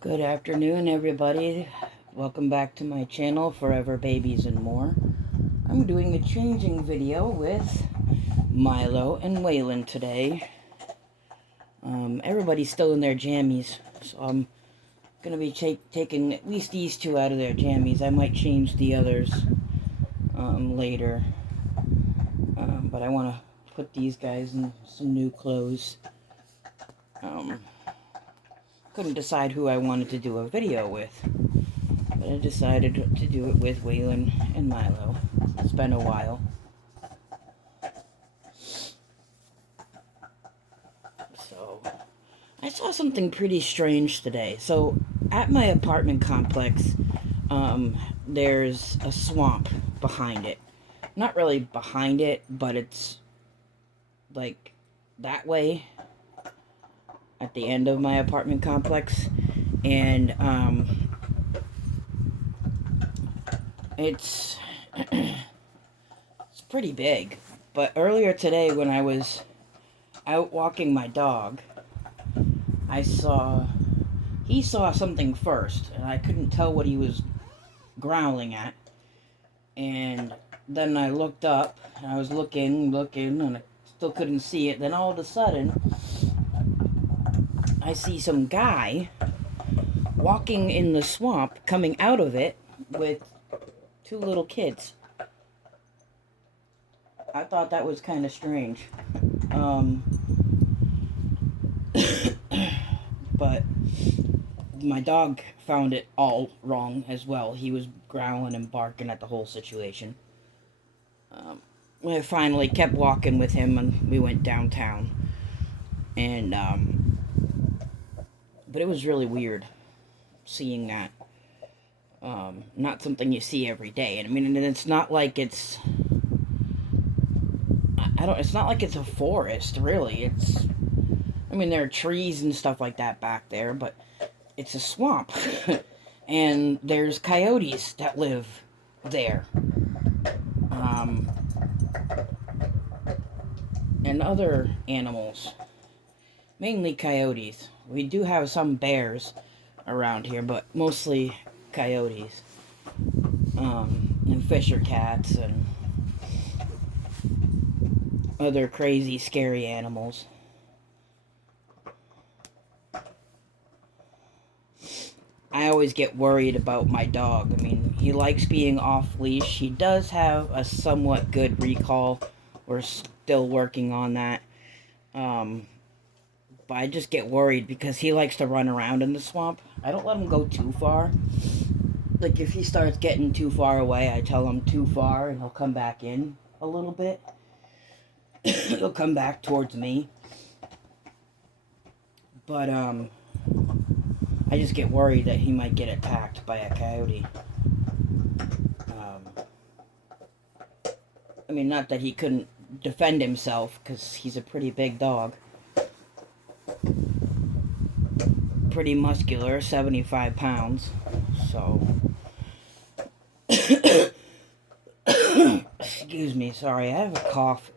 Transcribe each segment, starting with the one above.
Good afternoon, everybody. Welcome back to my channel, Forever Babies and More. I'm doing a changing video with Milo and Waylon today. Everybody's still in their jammies, so I'm going to be taking at least these two out of their jammies. I might change the others later, but I want to put these guys in some new clothes. Couldn't decide who I wanted to do a video with, but I decided to do it with Waylon and Milo. It's been a while. So, I saw something pretty strange today. So, at my apartment complex, there's a swamp behind it. Not really behind it, but it's like that way at the end of my apartment complex. And it's it's pretty big. But earlier today when I was out walking my dog, he saw something first, and I couldn't tell what he was growling at. And then I looked up, and I was looking, and I still couldn't see it. Then all of a sudden, I see some guy walking in the swamp, coming out of it with two little kids. I thought that was kind of strange. But my dog found it all wrong as well. He was growling and barking at the whole situation. I finally kept walking with him, and we went downtown. And, but it was really weird seeing that. Not something you see every day. And I mean, it's not like it's not like it's a forest, really. I mean, there are trees and stuff like that back there, but it's a swamp. And there's coyotes that live there. And other animals. Mainly coyotes. We do have some bears around here, but mostly coyotes. And fisher cats and other crazy, scary animals. I always get worried about my dog. I mean, he likes being off-leash. He does have a somewhat good recall. We're still working on that. But I just get worried because he likes to run around in the swamp. I don't let him go too far. Like, if he starts getting too far away, I tell him too far, and he'll come back in a little bit. He'll come back towards me. But, I just get worried that he might get attacked by a coyote. I mean, not that he couldn't defend himself, because he's a pretty big dog. Pretty muscular, 75 pounds. So, excuse me, sorry, I have a cough.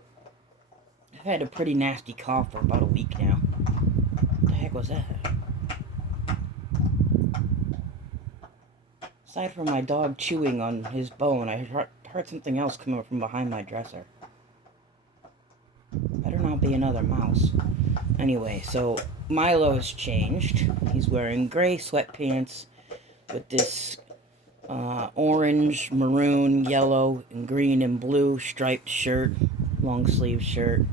I've had a pretty nasty cough for about a week now. What the heck was that? Aside from my dog chewing on his bone, I heard something else coming from behind my dresser. Better not be another mouse. Anyway, so Milo has changed. He's wearing gray sweatpants with this orange, maroon, yellow, and green and blue striped shirt, long sleeve shirt.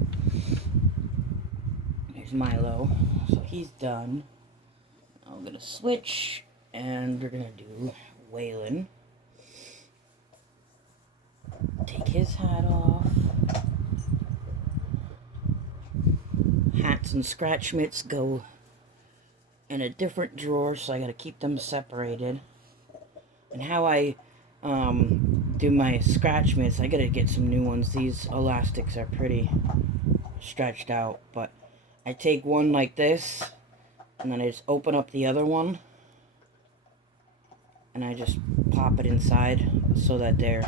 Here's Milo. So he's done. I'm gonna switch, and we're gonna do Waylon. Take his hat off. Hats and scratch mitts go in a different drawer, so I gotta keep them separated. And how I do my scratch mitts, I gotta get some new ones. These elastics are pretty stretched out, but I take one like this, and then I just open up the other one, and I just pop it inside so that the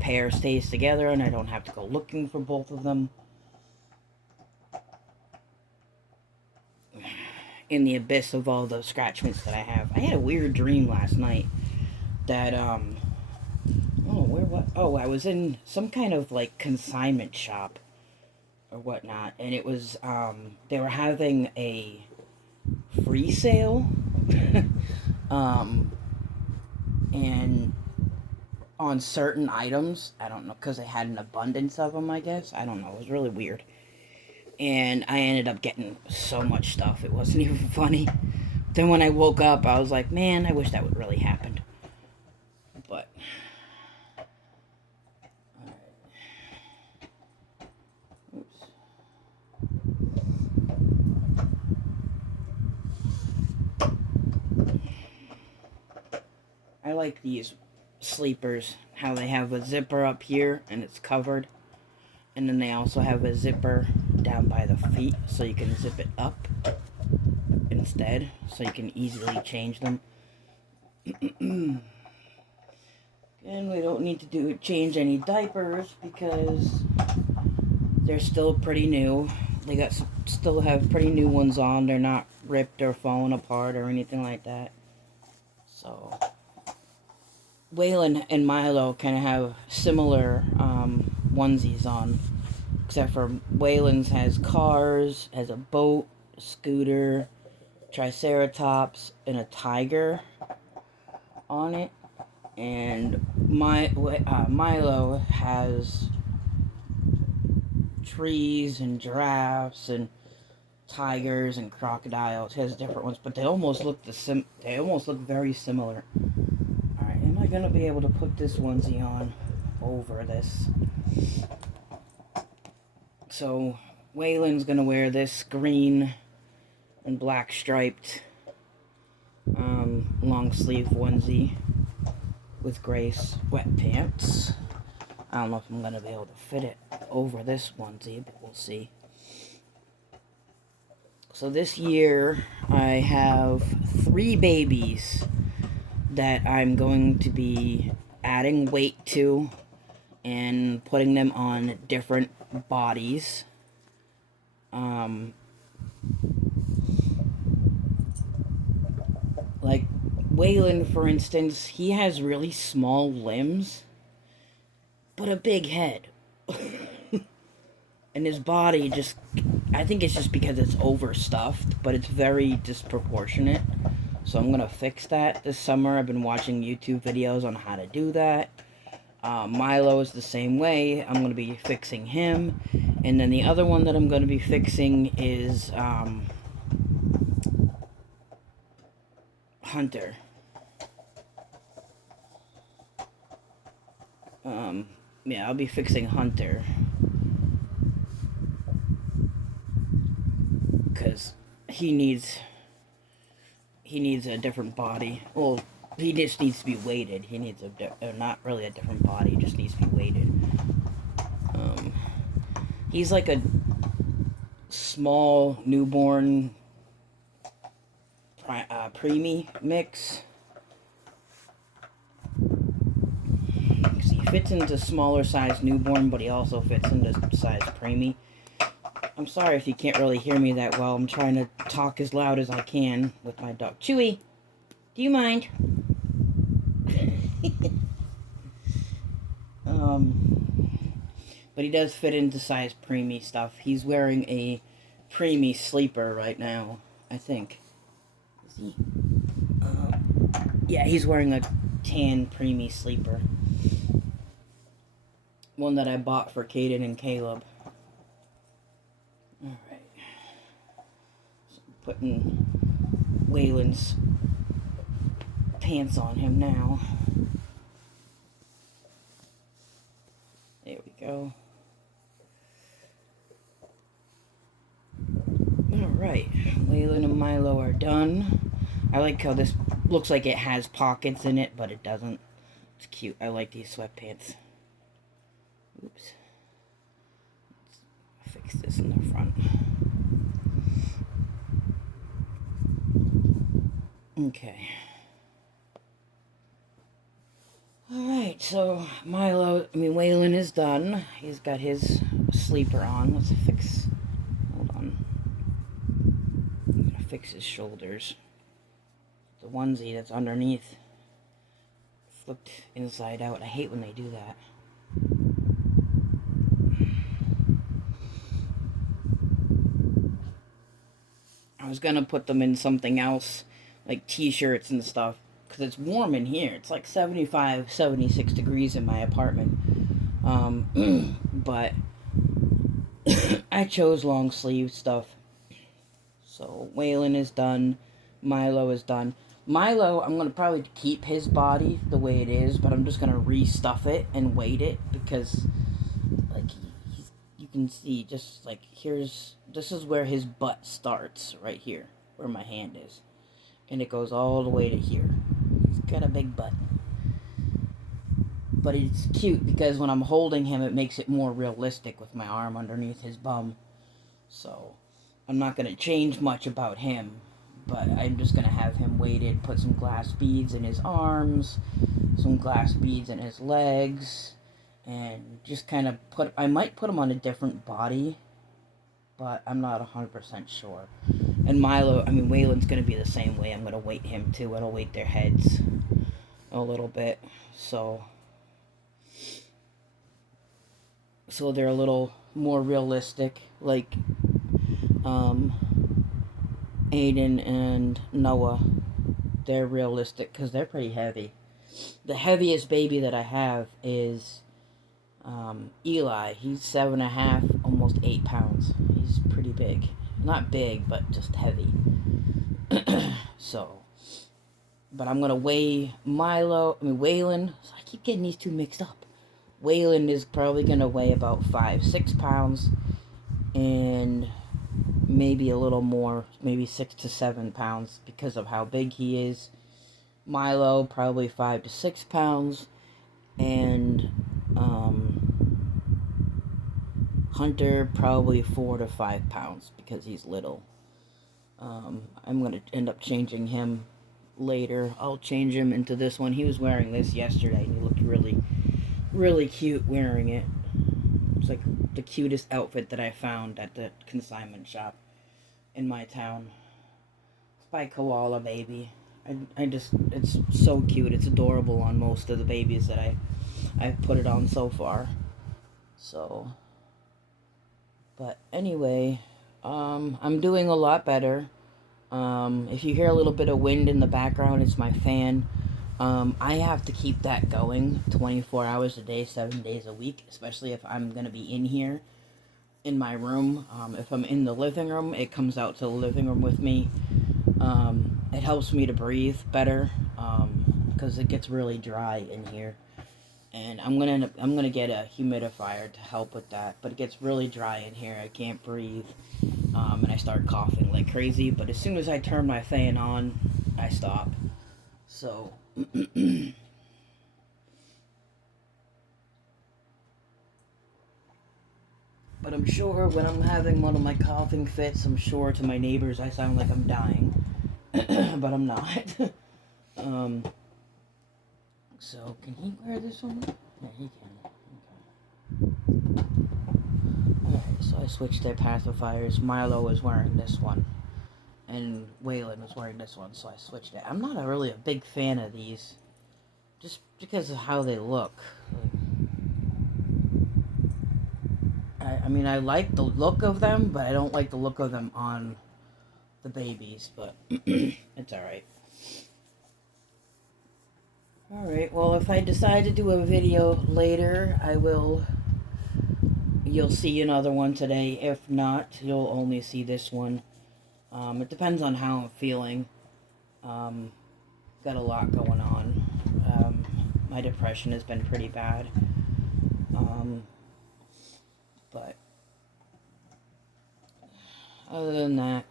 pair stays together, and I don't have to go looking for both of them. in the abyss of all the scratch mitts that I have. I had a weird dream last night that, I was in some kind of, like, consignment shop or whatnot, and it was, they were having a free sale, and on certain items, I don't know, because they had an abundance of them, I guess, I don't know, it was really weird, and I ended up getting so much stuff, it wasn't even funny. Then when I woke up, I was like, man, I wish that would really happen, but... I like these sleepers, how they have a zipper up here and it's covered, and then they also have a zipper down by the feet so you can zip it up instead, so you can easily change them. And we don't need to change any diapers because they're still pretty new. They still have pretty new ones on. They're not ripped or falling apart or anything like that. So Waylon and Milo kind of have similar onesies on, except for Waylon's has cars, has a boat, a scooter, triceratops, and a tiger on it, and Milo has trees and giraffes and tigers and crocodiles. He has different ones, but they almost look very similar. Alright, am I gonna be able to put this onesie on over this? So Waylon's gonna wear this green and black striped long sleeve onesie with gray sweatpants. I don't know if I'm gonna be able to fit it over this onesie, but we'll see. So this year I have 3 babies that I'm going to be adding weight to and putting them on different bodies. Like Waylon, for instance, he has really small limbs, but a big head. And his body just, I think it's just because it's overstuffed, but it's very disproportionate. So I'm going to fix that this summer. I've been watching YouTube videos on how to do that. Milo is the same way. I'm going to be fixing him. And then the other one that I'm going to be fixing is Hunter. Yeah, I'll be fixing Hunter. Because he needs a different body. Well, he just needs to be weighted. He needs not really a different body, he just needs to be weighted. He's like a small newborn preemie mix. He fits into smaller size newborn, but he also fits into size preemie. I'm sorry if you can't really hear me that well. I'm trying to talk as loud as I can with my dog. Chewy, do you mind? But he does fit into size preemie stuff. He's wearing a preemie sleeper right now, I think. Is he? Yeah, he's wearing a tan preemie sleeper. One that I bought for Caden and Caleb. Alright. So I'm putting Waylon's pants on him now. There we go. Alright. Waylon and Milo are done. I like how this looks like it has pockets in it, but it doesn't. It's cute. I like these sweatpants. Oops. Let's fix this in the front. Okay. Alright, so Waylon is done. He's got his sleeper on. Let's fix. Hold on. I'm gonna fix his shoulders. The onesie that's underneath flipped inside out. I hate when they do that. I was gonna put them in something else, like t-shirts and stuff, because it's warm in here. It's like 75, 76 degrees in my apartment. But I chose long sleeve stuff. So Waylon is done. Milo is done. Milo, I'm going to probably keep his body the way it is, but I'm just going to restuff it and weight it because, like, you can see just, like, this is where his butt starts, right here, where my hand is. And it goes all the way to here. He's got a big butt. But it's cute because when I'm holding him, it makes it more realistic with my arm underneath his bum. So I'm not going to change much about him, but I'm just going to have him weighted, put some glass beads in his arms, some glass beads in his legs, and just kind of I might put him on a different body, but I'm not 100% sure. And Waylon's going to be the same way. I'm going to weight him too. It'll weight their heads a little bit. So they're a little more realistic, like Aiden and Noah. They're realistic because they're pretty heavy. The heaviest baby that I have is Eli. He's 7.5, almost 8 pounds. He's pretty big. Not big, but just heavy. But I'm gonna weigh Waylon. I keep getting these two mixed up. Waylon is probably going to weigh about 5-6 pounds, and maybe a little more, maybe 6 to 7 pounds because of how big he is. Milo, probably 5 to 6 pounds, and Hunter, probably 4 to 5 pounds because he's little. I'm going to end up changing him later. I'll change him into this one. He was wearing this yesterday, and he looked really cute wearing it. It's like the cutest outfit that I found at the consignment shop in my town. It's by Koala Baby. It's so cute. It's adorable on most of the babies that I've put it on so far. So, but anyway, I'm doing a lot better. If you hear a little bit of wind in the background, it's my fan. I have to keep that going 24 hours a day, 7 days a week, especially if I'm going to be in here in my room. If I'm in the living room, it comes out to the living room with me. It helps me to breathe better because it gets really dry in here. And I'm gonna get a humidifier to help with that, but it gets really dry in here. I can't breathe, and I start coughing like crazy. But as soon as I turn my fan on, I stop. So, but I'm sure when I'm having one of my coughing fits, I'm sure to my neighbors I sound like I'm dying, but I'm not. So can he wear this one? Yeah, he can. Okay. Alright, so I switched their pacifiers. Milo was wearing this one, and Waylon was wearing this one, so I switched it. I'm not really a big fan of these, just because of how they look. I like the look of them, but I don't like the look of them on the babies, but it's alright. Alright, well, if I decide to do a video later, you'll see another one today. If not, you'll only see this one. It depends on how I'm feeling. Got a lot going on. My depression has been pretty bad. But other than that,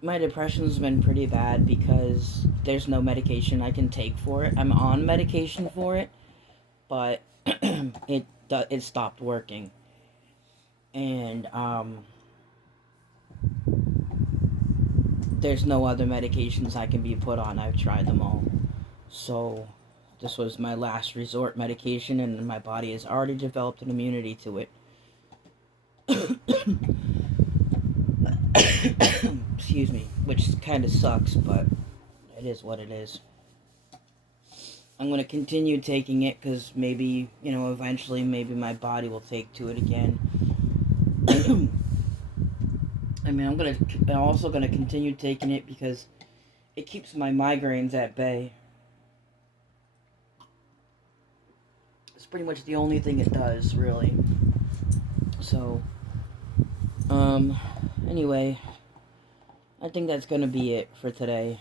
my depression's been pretty bad because there's no medication I can take for it. I'm on medication for it, but it stopped working. And there's no other medications I can be put on. I've tried them all. So this was my last resort medication, and my body has already developed an immunity to it. Excuse me, which kind of sucks, but it is what it is. I'm going to continue taking it because maybe, eventually maybe my body will take to it again. I mean, I'm also going to continue taking it because it keeps my migraines at bay. It's pretty much the only thing it does, really. So, anyway, I think that's going to be it for today.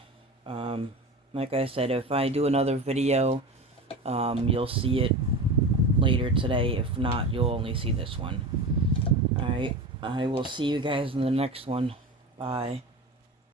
Like I said, if I do another video, you'll see it later today. If not, you'll only see this one. Alright, I will see you guys in the next one. Bye.